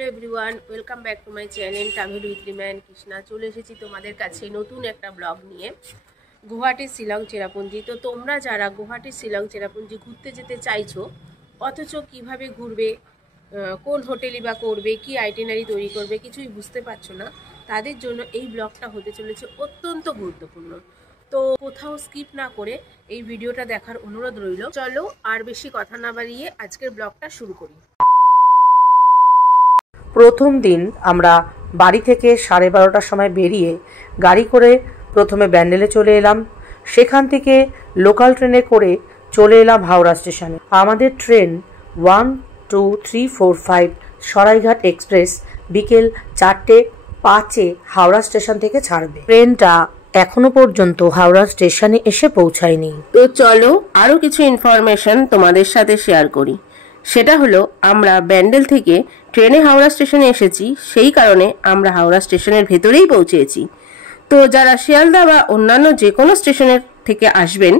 Hello everyone, welcome back to my channel travel with Rima and Krishna. চলে এসেছি তোমাদের কাছে নতুন একটা ব্লগ নিয়ে, গুয়াহাটি শিলং চেরাপুঞ্জি। তো তোমরা যারা গুয়াহাটি শিলং চেরাপুঞ্জি ঘুরতে যেতে চাইছো, অথচ কিভাবে ঘুরবে, কোন হোটেলই বা করবে, কি আইটিনারি তৈরি করবে, কিছুই বুঝতে পারছো না, তাদের জন্য এই ব্লগটা হতে চলেছে অত্যন্ত গুরুত্বপূর্ণ। তো কোথাও স্কিপ না করে এই ভিডিওটা দেখার অনুরোধ রইল। চলো আর বেশি কথা না বাড়িয়ে আজকের ব্লগটা শুরু করি। প্রথম দিন আমরা বাড়ি থেকে 12:30টার সময় বেরিয়ে গাড়ি করে প্রথমে ব্যান্ডেলে চলে এলাম। সেখান থেকে লোকাল ট্রেনে করে চলে এলাম হাওড়া স্টেশনে। আমাদের ট্রেন 1, 2, 3, 4, 5 সরাইঘাট এক্সপ্রেস বিকেল 4:05 হাওড়া স্টেশন থেকে ছাড়বে। ট্রেনটা এখনো পর্যন্ত হাওড়া স্টেশনে এসে পৌঁছায়নি। তো চলো আরও কিছু ইনফরমেশন তোমাদের সাথে শেয়ার করি। সেটা হলো, আমরা ব্যান্ডেল থেকে ট্রেনে হাওড়া স্টেশনে এসেছি, সেই কারণে আমরা হাওড়া স্টেশনের ভেতরেই পৌঁছেছি। তো যারা শিয়ালদা বা অন্যান্য যে কোনো স্টেশনের থেকে আসবেন,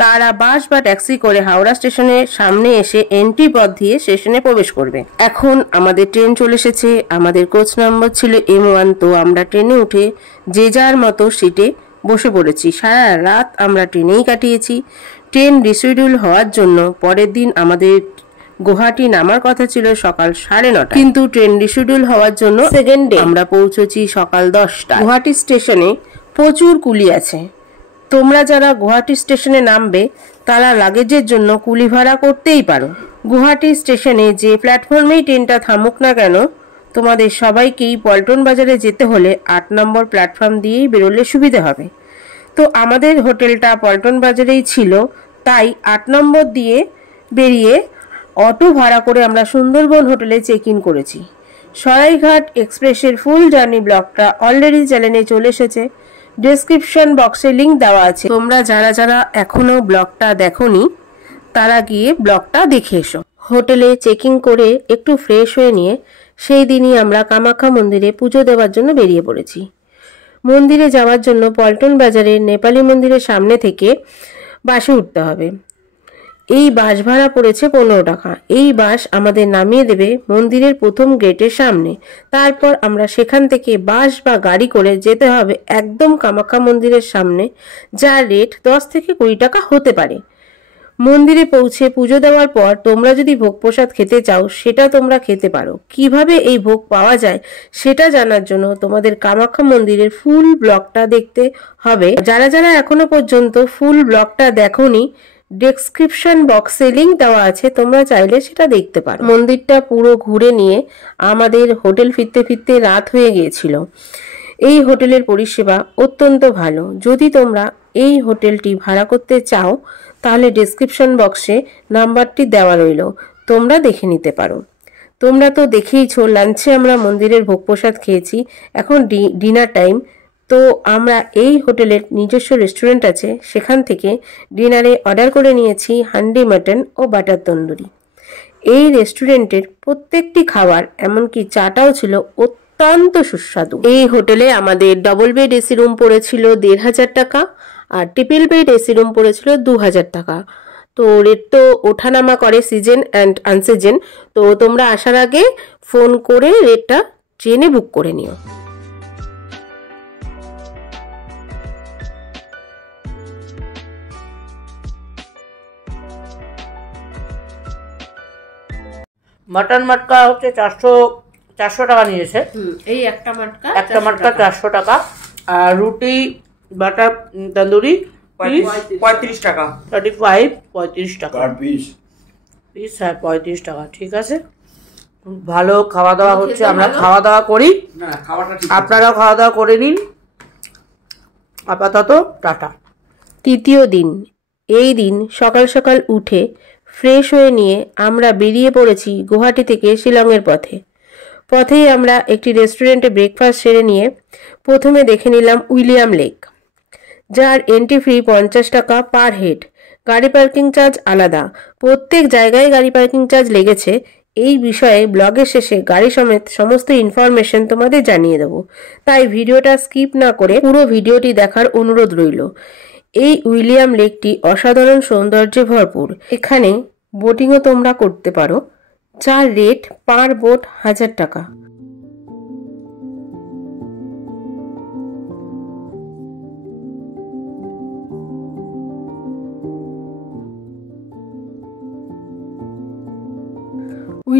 তারা বাস বা ট্যাক্সি করে হাওড়া স্টেশনের সামনে এসে এন্ট্রি পথ দিয়ে স্টেশনে প্রবেশ করবে। এখন আমাদের ট্রেন চলে এসেছে, আমাদের কোচ নম্বর ছিল M1। তো আমরা ট্রেনে উঠে যে যার মতো সিটে বসে পড়েছি। সারা রাত আমরা ট্রেনেই কাটিয়েছি। ট্রেন রিশিডিউল হওয়ার জন্য পরের দিন আমাদের গুয়াহাটি নামার কথা ছিল সকাল 9:30, কিন্তু ট্রেন রিশিডিউল হওয়ার জন্য সেকেন্ড ডে আমরা পৌঁছেছি সকাল 10টায়। গুয়াহাটি স্টেশনে প্রচুর কুলি আছে। তোমরা যারা গুয়াহাটি স্টেশনে নামবে তারা লাগেজের জন্য কুলি ভাড়া করতেই পারো। গুয়াহাটি স্টেশনে যে প্ল্যাটফর্মেই ট্রেনটা থামুক না কেন, তোমাদের সবাইকেই পল্টন বাজারে যেতে হলে 8 নম্বর প্ল্যাটফর্ম দিয়েই বেরোলে সুবিধা হবে। তো আমাদের হোটেলটা পল্টন বাজারেই ছিল, তাই 8 নম্বর দিয়ে বেরিয়ে অটো ভাড়া করে আমরা সুন্দরবন হোটেলে চেক ইন করেছি। সরাইঘাট এক্সপ্রেসের ফুল জার্নি ব্লগটা অলরেডি চ্যানেলে চলে এসেছে, ডেসক্রিপশন বক্সে লিংক দেওয়া আছে। তোমরা যারা যারা এখনো ব্লগটা দেখোনি তারা গিয়ে ব্লগটা দেখে এসো। হোটেলে চেকিং করে একটু ফ্রেশ হয়ে নিয়ে সেই দিনই আমরা কামাখ্যা মন্দিরে পুজো দেওয়ার জন্য বেরিয়ে পড়েছি। মন্দিরে যাওয়ার জন্য পল্টন বাজারের নেপালি মন্দিরের সামনে থেকে বাসে উঠতে হবে। এই বাস ভাড়া পড়েছে 15 টাকা। এই বাস আমাদের নামিয়ে দেবে মন্দিরের প্রথম গেটের সামনে। তারপর আমরা সেখান থেকে বাস বা গাড়ি করে যেতে হবে একদম কামাখ্যা মন্দিরের সামনে, যার রেট 10 থেকে 20 টাকা হতে পারে। মন্দিরে পৌঁছে পুজো দেওয়ার পর তোমরা যদি ভোগ প্রসাদ খেতে চাও, সেটা তোমরা খেতে পারো। কিভাবে এই ভোগ পাওয়া যায় সেটা জানার জন্য তোমাদের কামাখ্যা মন্দিরের ফুল ব্লগটা দেখতে হবে। যারা যারা এখনো পর্যন্ত ফুল ব্লগটা দেখোনি, ডেসক্রিপশন বক্সে লিংক দেওয়া আছে, তোমরা চাইলে সেটা দেখতে পারো। মন্দিরটা পুরো ঘুরে নিয়ে আমাদের হোটেল ফিরতে ফিরতে রাত হয়ে গিয়েছিল। এই হোটেলের পরিষেবা অত্যন্ত ভালো। যদি তোমরা এই হোটেলটি ভাড়া করতে চাও তাহলে ডেসক্রিপশন বক্সে নাম্বারটি দেওয়া রইল, তোমরা দেখে নিতে পারো। তোমরা তো দেখেইছো, লাঞ্চে আমরা মন্দিরের ভোগ প্রসাদ খেয়েছি, এখন ডিনার টাইম। তো আমরা এই হোটেলের নিজস্ব রেস্টুরেন্ট আছে, সেখান থেকে ডিনারে অর্ডার করে নিয়েছি হান্ডি মাটন ও বাটার তন্দুরি। এই রেস্টুরেন্টের প্রত্যেকটি খাবার, এমনকি চাটাও ছিল অত্যন্ত সুস্বাদু। এই হোটেলে আমাদের ডবল বেড এসি রুম পড়েছিল 1500 টাকা, আর ট্রিপল বেড এসি রুম পড়েছিল 2000 টাকা। তো রেট তো ওঠানামা করে সিজন অ্যান্ড আনসিজন। তো তোমরা আসার আগে ফোন করে রেটটা ট্রেনে বুক করে নিও। মাটন মাটকা হচ্ছে 400 টাকা নিয়েছে। এই একটা মাটকা 400 টাকা। আর রুটি বাটার তন্দুরি 35 টাকা। 35 টাকা পিস। হ্যাঁ, 35 টাকা। ঠিক আছে, ভালো খাওয়া দাওয়া হচ্ছে। আমরা খাওয়া দাওয়া করি, আপনারাও খাওয়া দাওয়া করে নিন। আপাতত টাটা। তৃতীয় দিন। এই দিন সকাল সকাল উঠে ফ্রেশ হয়ে নিয়ে আমরা বেরিয়ে পড়েছি গুয়াহাটি থেকে শিলংয়ের পথে। পথেই আমরা একটি রেস্টুরেন্টে ব্রেকফাস্ট সেরে নিয়ে প্রথমে দেখে নিলাম উইলিয়াম লেক, যার এন্ট্রি ফি 50 টাকা পার হেড। গাড়ি পার্কিং চার্জ আলাদা। প্রত্যেক জায়গায় গাড়ি পার্কিং চার্জ লেগেছে। এই বিষয়ে ব্লগের শেষে গাড়ি সমেত সমস্ত ইনফরমেশন তোমাদের জানিয়ে দেবো, তাই ভিডিওটা স্কিপ না করে পুরো ভিডিওটি দেখার অনুরোধ রইল। এই উইলিয়াম লেকটি অসাধারণ সৌন্দর্যে ভরপুর। এখানে বোটিংও তোমরা করতে পারো, যার রেট পার বোট 1000 টাকা।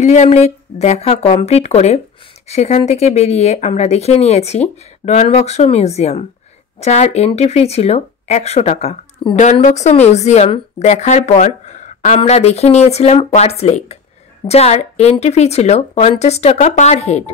উইলিয়াম লেক দেখা কমপ্লিট করে সেখান থেকে বেরিয়ে আমরা দেখে নিয়েছি ডন বস্কো মিউজিয়াম, যার এন্ট্রি ফি ছিল 100 টাকা। ডন বস্কো মিউজিয়াম দেখার পর আমরা দেখে নিয়েছিলাম ওয়াটস লেক, যার এন্ট্রি ফি ছিল 50 টাকা পার হেড।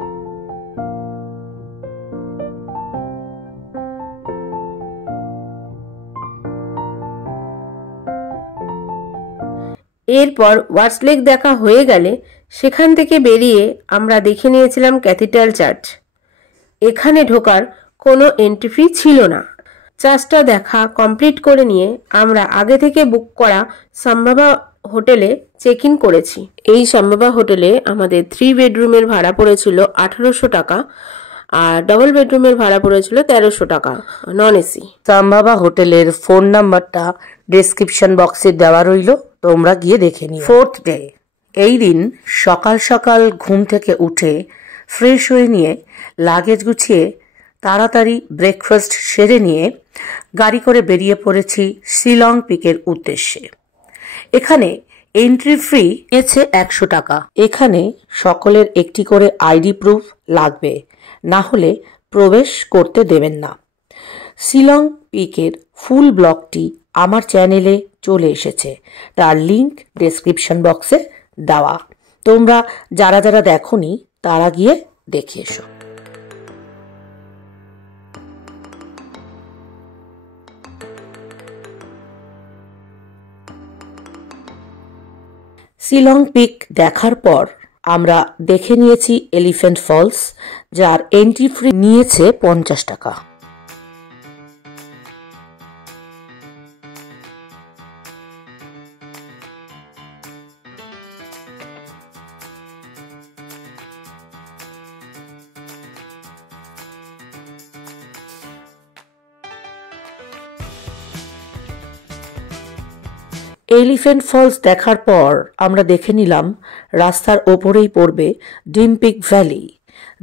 এরপর ওয়াটস লেক দেখা হয়ে গেলে সেখান থেকে বেরিয়ে আমরা দেখে নিয়েছিলাম ক্যাথিড্রাল চার্চ। এখানে ঢোকার কোনো এন্ট্রি ফি ছিল না। চার্চটা দেখা কমপ্লিট করে নিয়ে আমরা আগে থেকে বুক করা সম্ভাবা হোটেলে চেক ইন করেছি। এই সম্ভাবা হোটেলে আমাদের 3 বেডরুমের ভাড়া পড়েছিল 1800 টাকা, আর ডবল বেডরুমের ভাড়া পড়েছিল 1300 টাকা নন এসি। সম্ভাবা হোটেলের ফোন নাম্বারটা ডেসক্রিপশন বক্সে দেওয়া রইল, তোমরা গিয়ে দেখে নিও। 4th ডে, এই দিন সকাল সকাল ঘুম থেকে উঠে ফ্রেশ হয়ে নিয়ে লাগেজ গুছিয়ে তাড়াতাড়ি ব্রেকফাস্ট সেরে নিয়ে গাড়ি করে বেরিয়ে পড়েছি শিলং পিকের উদ্দেশ্যে। এখানে এন্ট্রি ফি নিয়েছে 100 টাকা। এখানে সকলের একটি করে আইডি প্রুফ লাগবে, না হলে প্রবেশ করতে দেবেন না। শিলং পিকের ফুল ব্লগটি আমার চ্যানেলে চলে এসেছে, তার লিংক ডেসক্রিপশন বক্সে দেওয়া। তোমরা যারা যারা দেখোনি তারা গিয়ে দেখে এসো। শিলং পিক দেখার পর আমরা দেখে নিয়েছি এলিফ্যান্ট ফলস, যার এন্ট্রি ফি নিয়েছে 50 টাকা। এলিফ্যান্ট ফলস দেখার পর আমরা দেখে নিলাম রাস্তার ওপরেই পড়বে ডিম পিক ভ্যালি,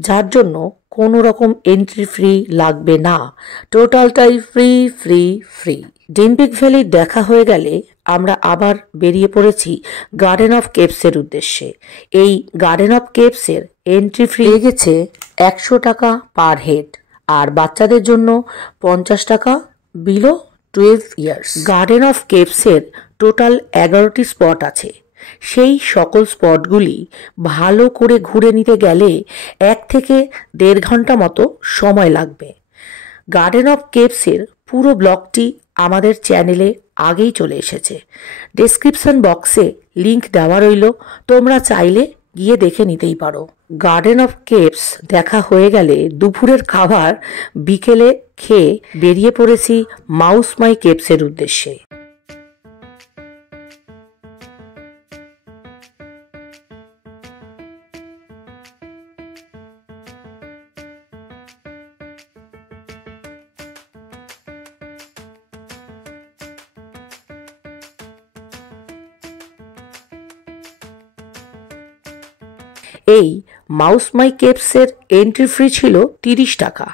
যার জন্য কোনো রকম এন্ট্রি ফি লাগবে না, টোটালটাই ফ্রি ফ্রি ফ্রি। ডিম পিক ভ্যালি দেখা হয়ে গেলে আমরা আবার বেরিয়ে পড়েছি গার্ডেন অফ কেভসের উদ্দেশ্যে। এই গার্ডেন অফ কেভসের এন্ট্রি ফি লেগেছে 100 টাকা পার হেড, আর বাচ্চাদের জন্য 50 টাকা বিলো 12 ইয়ার্স। গার্ডেন অফ কেভসের টোটাল 11টি স্পট আছে। সেই সকল স্পটগুলি ভালো করে ঘুরে নিতে গেলে 1 থেকে 1.5 ঘন্টা মতো সময় লাগবে। গার্ডেন অফ কেভসের পুরো ব্লগটি আমাদের চ্যানেলে আগেই চলে এসেছে, ডেসক্রিপশন বক্সে লিংক দেওয়া রইল, তোমরা চাইলে গিয়ে দেখে নিতেই পারো। গার্ডেন অফ কেভস দেখা হয়ে গেলে দুপুরের খাবার বিকেলে খেয়ে বেরিয়ে পড়েছি মাউস মাই কেভসের উদ্দেশ্যে। এই মাউস মাই কেভসের এন্ট্রি ফি ছিল 30 টাকা।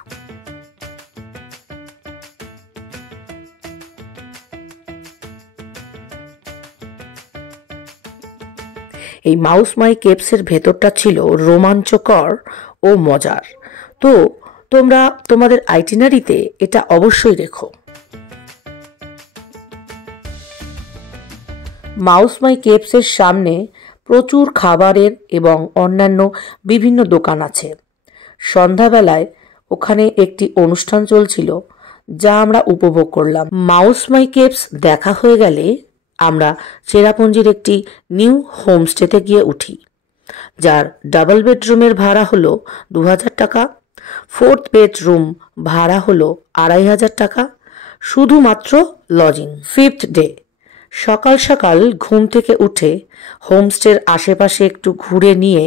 এই মাউস মাই কেভসের ভেতরটা ছিল রোমাঞ্চকর ও মজার, তো তোমরা তোমাদের আইটিনারিতে এটা অবশ্যই রেখো। মাউস মাই কেভসের সামনে প্রচুর খাবারের এবং অন্যান্য বিভিন্ন দোকান আছে। সন্ধ্যাবেলায় ওখানে একটি অনুষ্ঠান চলছিল, যা আমরা উপভোগ করলাম। মাউস মাই কেভস দেখা হয়ে গেলে আমরা চেরাপুঞ্জির একটি নিউ হোমস্টেতে গিয়ে উঠি, যার ডাবল বেডরুমের ভাড়া হলো 2000 টাকা, 4th বেডরুম ভাড়া হলো 2500 টাকা, শুধুমাত্র লজিং। 5th ডে, সকাল সকাল ঘুম থেকে উঠে হোমস্টের আশেপাশে একটু ঘুরে নিয়ে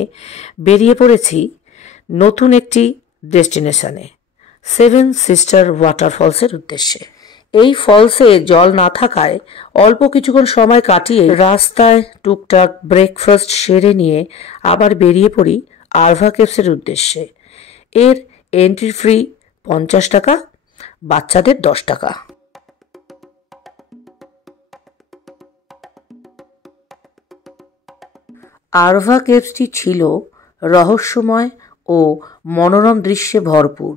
বেরিয়ে পড়েছি নতুন একটি ডেস্টিনেশনে, 7 সিস্টার ওয়াটারফলসের উদ্দেশ্যে। এই ফলসে জল না থাকায় অল্প কিছুক্ষণ সময় কাটিয়ে রাস্তায় টুকটাক ব্রেকফাস্ট সেরে নিয়ে আবার বেরিয়ে পড়ি আরভা কেভসের উদ্দেশ্যে। এর এন্ট্রি ফি 50 টাকা, বাচ্চাদের 10 টাকা। আরভা কেভসটি ছিল রহস্যময় ও মনোরম দৃশ্যে ভরপুর।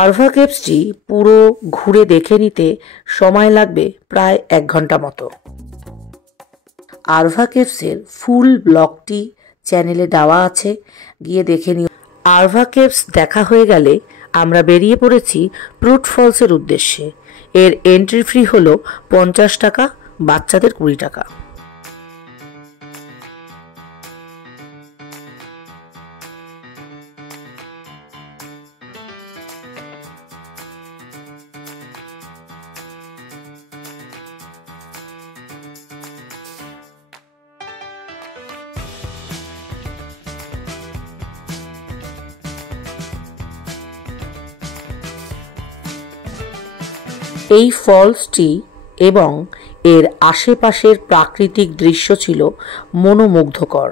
আরভা কেভসটি পুরো ঘুরে দেখে নিতে সময় লাগবে প্রায় 1 ঘন্টা মতো। আরভা কেভসের ফুল ব্লগটি চ্যানেলে দেওয়া আছে, গিয়ে দেখে নিও। আরভা কেভস দেখা হয়ে গেলে আমরা বেরিয়ে পড়েছি প্রুট ফলসের উদ্দেশ্যে। এর এন্ট্রি ফি হলো 50 টাকা, বাচ্চাদের 20 টাকা। এই ফলসটি এবং এর আশেপাশের প্রাকৃতিক দৃশ্য ছিল মনোমুগ্ধকর।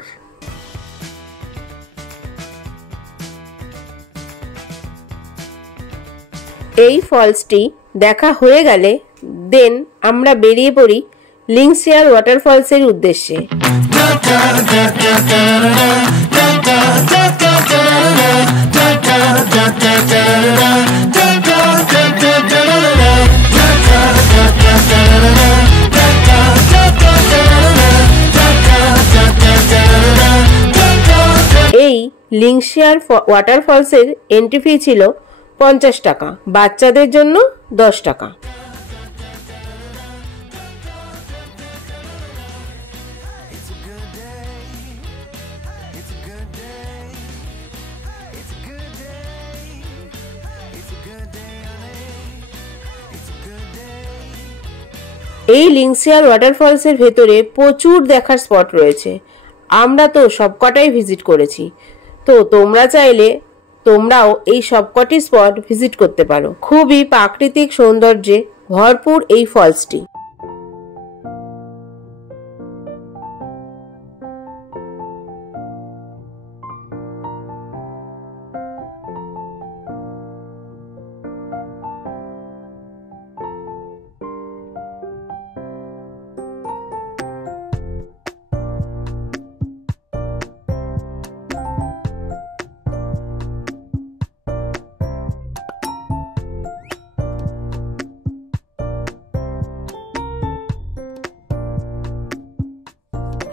এই ফলসটি দেখা হয়ে গেলে দেন আমরা বেরিয়ে পড়ি লিংসিয়ার ওয়াটারফলসের উদ্দেশ্যে। এই লিংসিয়ার ওয়াটারফলসের এন্ট্রি ফি ছিল 50 টাকা, বাচ্চাদের জন্য 10 টাকা। এই লিংসিয়ার ওয়াটারফলসের ভেতরে প্রচুর দেখার স্পট রয়েছে। আমরা তো সবকটাই ভিজিট করেছি, তো তোমরা চাইলে তোমরাও এই সবকটি স্পট ভিজিট করতে পারো। খুবই প্রাকৃতিক সৌন্দর্যে ভরপুর এই ফলসটি।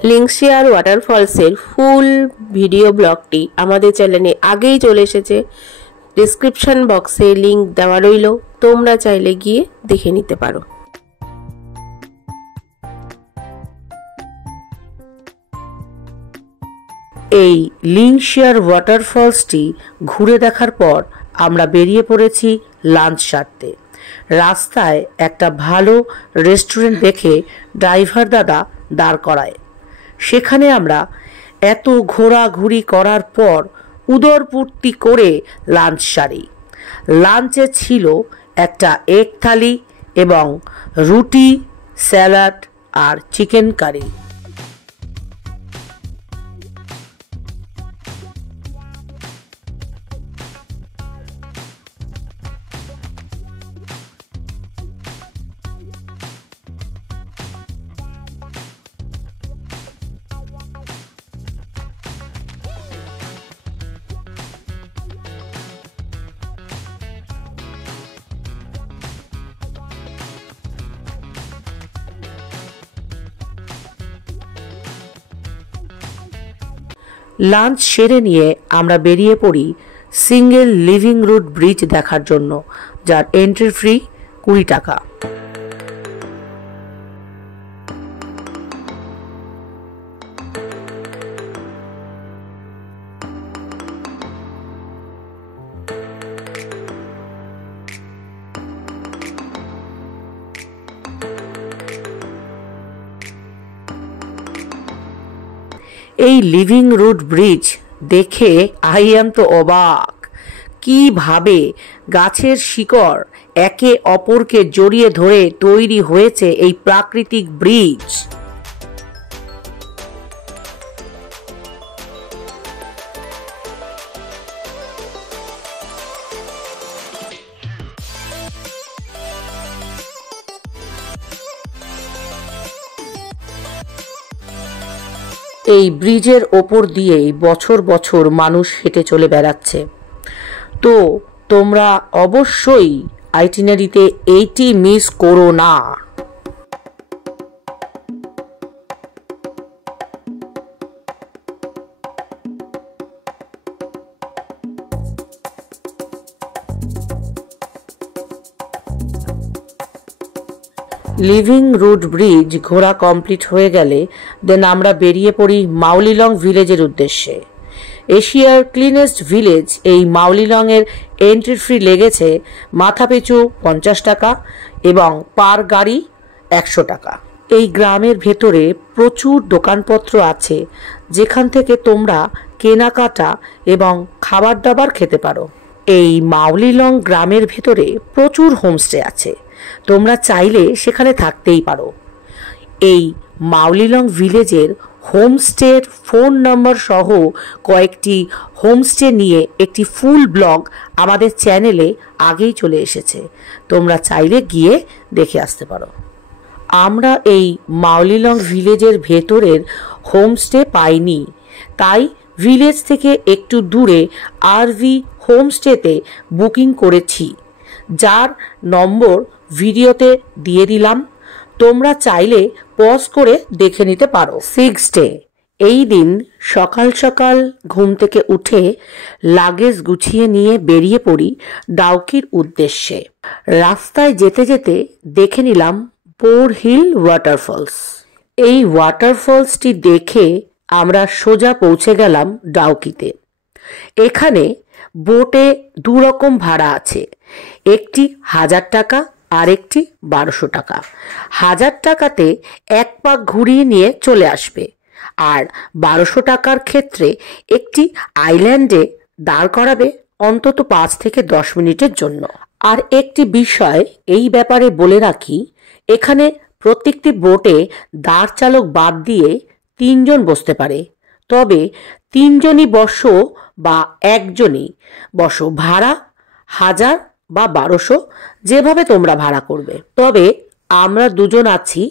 লিংসিয়ার ওয়াটারফলসের ফুল ভিডিও ব্লগটি আমাদের চ্যানেলে আগেই চলে এসেছে। ডিসক্রিপশন বক্সে লিংক দেওয়া রইল, তোমরা চাইলে গিয়ে দেখে নিতে পারো। এই লিংসিয়ার ওয়াটারফলসটি ঘুরে দেখার পর আমরা বেরিয়ে পড়েছি লাঞ্চ সারতে। রাস্তায় একটা ভালো রেস্টুরেন্ট দেখে ড্রাইভার দাদা দাঁড় করায়। সেখানে আমরা এত ঘোরাঘুরি করার পর উদরপূর্তি করে লাঞ্চ সারি। লাঞ্চে ছিল একটা এগ থালি এবং রুটি, স্যালাড আর চিকেন কারি। লাঞ্চ সেরে নিয়ে আমরা বেরিয়ে পড়ি সিঙ্গেল লিভিং রুট ব্রিজ দেখার জন্য, যার এন্ট্রি ফি 20 টাকা। এই লিভিং রুট ব্রিজ দেখে আই এম তো অবাক, কিভাবে গাছের শিকড় একে অপরকে জড়িয়ে ধরে তৈরি হয়েছে এই প্রাকৃতিক ব্রিজ। এই ব্রিজের ওপর দিয়েই বছর বছর মানুষ হেঁটে চলে বেড়াচ্ছে। তো তোমরা অবশ্যই আইটিনারিতে এইটি মিস করো না। লিভিং রুট ব্রিজ ঘোরা কমপ্লিট হয়ে গেলে দেন আমরা বেরিয়ে পড়ি মাউলিলং ভিলেজের উদ্দেশ্যে। এশিয়ার ক্লিনেস্ট ভিলেজ এই মাউলিলংয়ের এন্ট্রি ফি লেগেছে মাথাপিছু 50 টাকা এবং পার গাড়ি 100 টাকা। এই গ্রামের ভেতরে প্রচুর দোকানপত্র আছে যেখান থেকে তোমরা কেনাকাটা এবং খাবার দাবার খেতে পারো। এই মাউলিলং গ্রামের ভেতরে প্রচুর হোমস্টে আছে, তোমরা চাইলে সেখানে থাকতেই পারো। এই মাউলিলং ভিলেজের হোমস্টের ফোন নম্বর সহ কয়েকটি হোমস্টে নিয়ে একটি ফুল ব্লগ আমাদের চ্যানেলে আগেই চলে এসেছে, তোমরা চাইলে গিয়ে দেখে আসতে পারো। আমরা এই মাউলিলং ভিলেজের ভেতরের হোমস্টে পাইনি, তাই ভিলেজ থেকে একটু দূরে আরভি হোমস্টেতে বুকিং করেছি, যার নম্বর ভিডিওতে দিয়ে দিলাম, তোমরা চাইলে পজ করে দেখে নিতে পারো। 6 ডে এই দিন সকাল সকাল ঘুম থেকে উঠে লাগেজ গুছিয়ে নিয়ে বেরিয়ে পড়ি ডাউকির উদ্দেশ্যে। রাস্তায় যেতে যেতে দেখে নিলাম বোর হিল ওয়াটারফলস। এই ওয়াটারফলসটি দেখে আমরা সোজা পৌঁছে গেলাম ডাউকিতে। এখানে বোটে 2 রকম ভাড়া আছে, একটি 1000 টাকা আর একটি 1200 টাকা। 1000 টাকাতে 1 পাক ঘুরিয়ে নিয়ে চলে আসবে, আর 1200 টাকার ক্ষেত্রে একটি আইল্যান্ডে দাঁড় করাবে অন্তত 5 থেকে 10 মিনিটের জন্য। আর একটি বিষয় এই ব্যাপারে বলে রাখি, এখানে প্রত্যেকটি বোটে দাঁড় চালক বাদ দিয়ে 3 জন বসতে পারে, তবে 3 জনই বসো বা 1 জনই বসো, ভাড়া 1000 বা 1200 যেভাবে তোমরা ভাড়া করবে। তবে আমরা 2 জন আছি,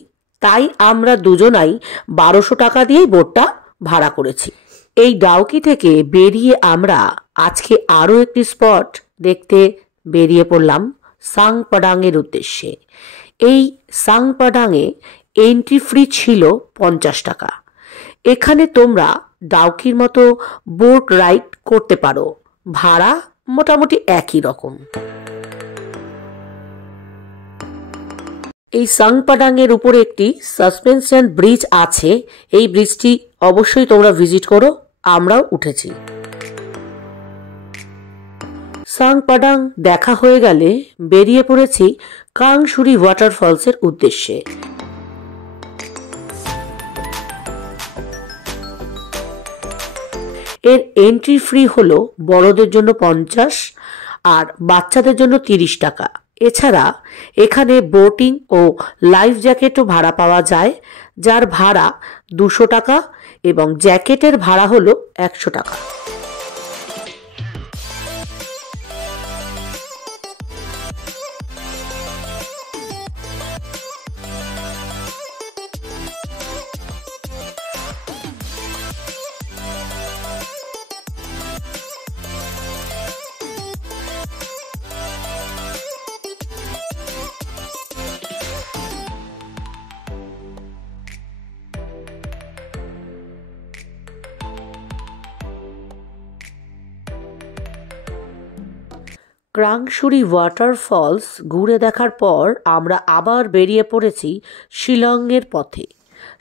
তাই আমরা দুজনাই 1200 টাকা দিয়েই বোটটা ভাড়া করেছি। এই ডাউকি থেকে বেরিয়ে আমরা আজকে আরও একটি স্পট দেখতে বেরিয়ে পড়লাম সাংপাডাংয়ের উদ্দেশ্যে। এই সাংপাডাংয়ে এন্ট্রি ফ্রি ছিল 50 টাকা। এখানে তোমরা ডাউকির মতো বোট রাইড করতে পারো, ভাড়া মোটামুটি একই রকম। এই সাংপাডাংয়ের উপরে একটি সাসপেনশন ব্রিজ আছে, এই ব্রিজটি অবশ্যই তোমরা ভিজিট করো, আমরাও উঠেছি। সাংপাডাং দেখা হয়ে গেলে বেরিয়ে পড়েছি কাংসুরি ওয়াটারফলসের উদ্দেশ্যে। এর এন্ট্রি ফ্রি হলো বড়দের জন্য 50 আর বাচ্চাদের জন্য 30 টাকা। এছাড়া এখানে বোটিং ও লাইফ জ্যাকেটও ভাড়া পাওয়া যায়, যার ভাড়া 200 টাকা এবং জ্যাকেটের ভাড়া হলো 100 টাকা। ক্রাংসুরি ওয়াটারফলস ঘুরে দেখার পর আমরা আবার বেরিয়ে পড়েছি শিলংয়ের পথে।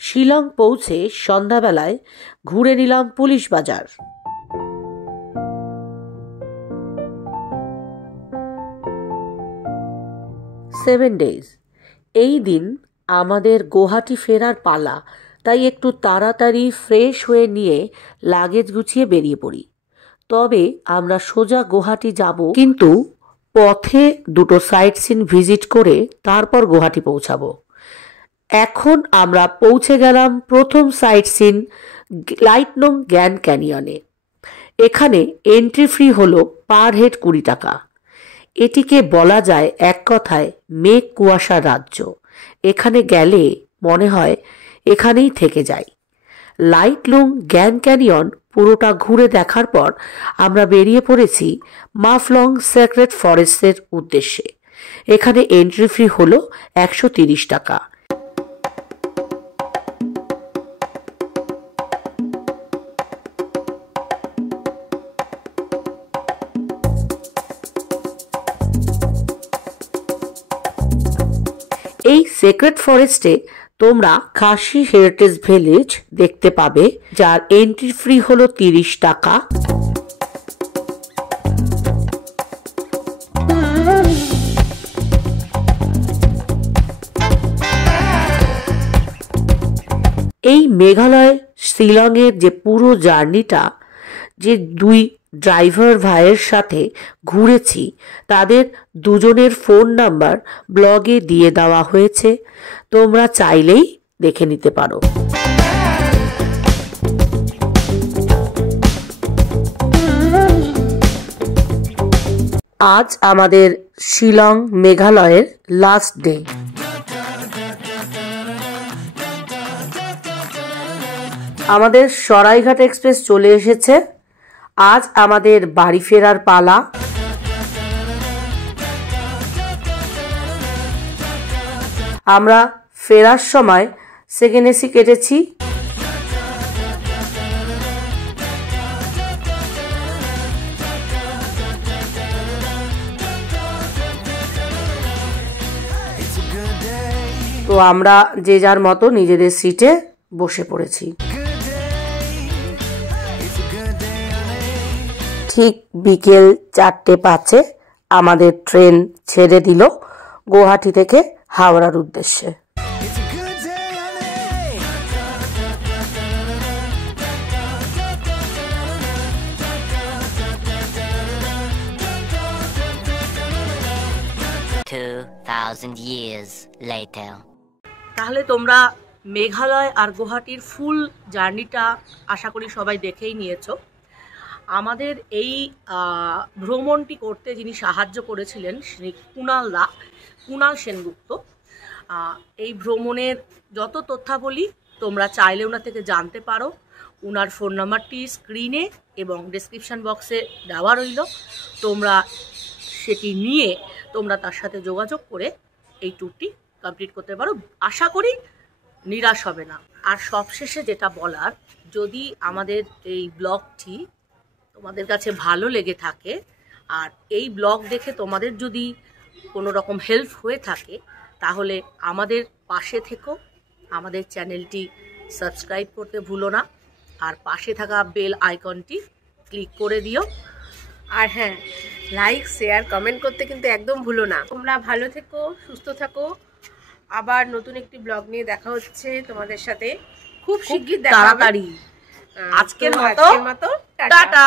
শিলং পৌঁছে সন্ধ্যাবেলায় ঘুরে নিলাম পুলিশ বাজার। 7 ডেজ এই দিন আমাদের গুয়াহাটি ফেরার পালা, তাই একটু তাড়াতাড়ি ফ্রেশ হয়ে নিয়ে লাগেজ গুছিয়ে বেরিয়ে পড়ি। তবে আমরা সোজা গুয়াহাটি যাব, কিন্তু পথে 2টো সাইট সিন ভিজিট করে তারপর গুয়াহাটি পৌঁছাবো। এখন আমরা পৌঁছে গেলাম প্রথম সাইট সিন লাইটলুম গ্র্যান্ড ক্যানিয়নে। এখানে এন্ট্রি ফি হলো পার হেড 20 টাকা। এটিকে বলা যায় এক কথায় মেঘ কুয়াশার রাজ্য। এখানে গেলে মনে হয় এখানেই থেকে যাই। লাইটলুং গ্র্যান্ড ক্যানিয়ন পুরোটা ঘুরে দেখার পর আমরা বেরিয়ে পড়েছি মাফলং সেক্রেট ফরেস্টের উদ্দেশ্যে। এখানে এন্ট্রি ফি হলো 130 টাকা। এই সেক্রেট ফরেস্টে তোমরা খাসি হেরিটেজ ভিলেজ দেখতে পাবে, যার এন্ট্রি ফি হলো 30 টাকা। এই মেঘালয় শিলংয়ের যে পুরো জার্নিটা যে দুই ড্রাইভার ভাইয়ের সাথে ঘুরেছি, তাদের দুজনের ফোন নাম্বার ব্লগে দিয়ে দেওয়া হয়েছে, তোমরা চাইলেই দেখে নিতে পারো। আজ আমাদের শিলং মেঘালয়ের লাস্ট ডে। আমাদের সরাইঘাট এক্সপ্রেস চলে এসেছে। আজ আমাদের বাড়ি ফেরার পালা। আমরা ফেরার সময় সেকেন্ড এসি কেটেছি। তো আমরা যে যার মতো নিজেদের সিটে বসে পড়েছি। ঠিক বিকেল 4:05 আমাদের ট্রেন ছেড়ে দিল গুয়াহাটি থেকে হাওড়ার উদ্দেশ্যে। তাহলে তোমরা মেঘালয় আর গুয়াহাটির ফুল জার্নিটা আশা করি সবাই দেখেই নিয়েছো। আমাদের এই ভ্রমণটি করতে যিনি সাহায্য করেছিলেন শ্রী কুণাল সেনগুপ্ত। এই ভ্রমণের যত তথ্যাবলী তোমরা চাইলে ওনার থেকে জানতে পারো। ওনার ফোন নাম্বারটি স্ক্রিনে এবং ডেসক্রিপশান বক্সে দেওয়া রইল। তোমরা সেটি নিয়ে তোমরা তার সাথে যোগাযোগ করে এই ট্যুরটি কমপ্লিট করতে পারো। আশা করি নিরাশ হবে না। আর সবশেষে যেটা বলার, যদি আমাদের এই ব্লগটি তোমাদের কাছে ভালো লেগে থাকে আর এই ব্লগ দেখে তোমাদের যদি কোনো রকম হেল্প হয়ে থাকে, তাহলে আমাদের পাশে থেকো, আমাদের চ্যানেলটি সাবস্ক্রাইব করতে ভুলো না, আর পাশে থাকা বেল আইকনটি ক্লিক করে দিও। আর হ্যাঁ, লাইক শেয়ার কমেন্ট করতে কিন্তু একদম ভুলো না। তোমরা ভালো থেকো, সুস্থ থাকো। আবার নতুন একটি ব্লগ নিয়ে দেখা হচ্ছে তোমাদের সাথে খুব শিগগির, তাড়াতাড়ি। আজকের মতো টাটা।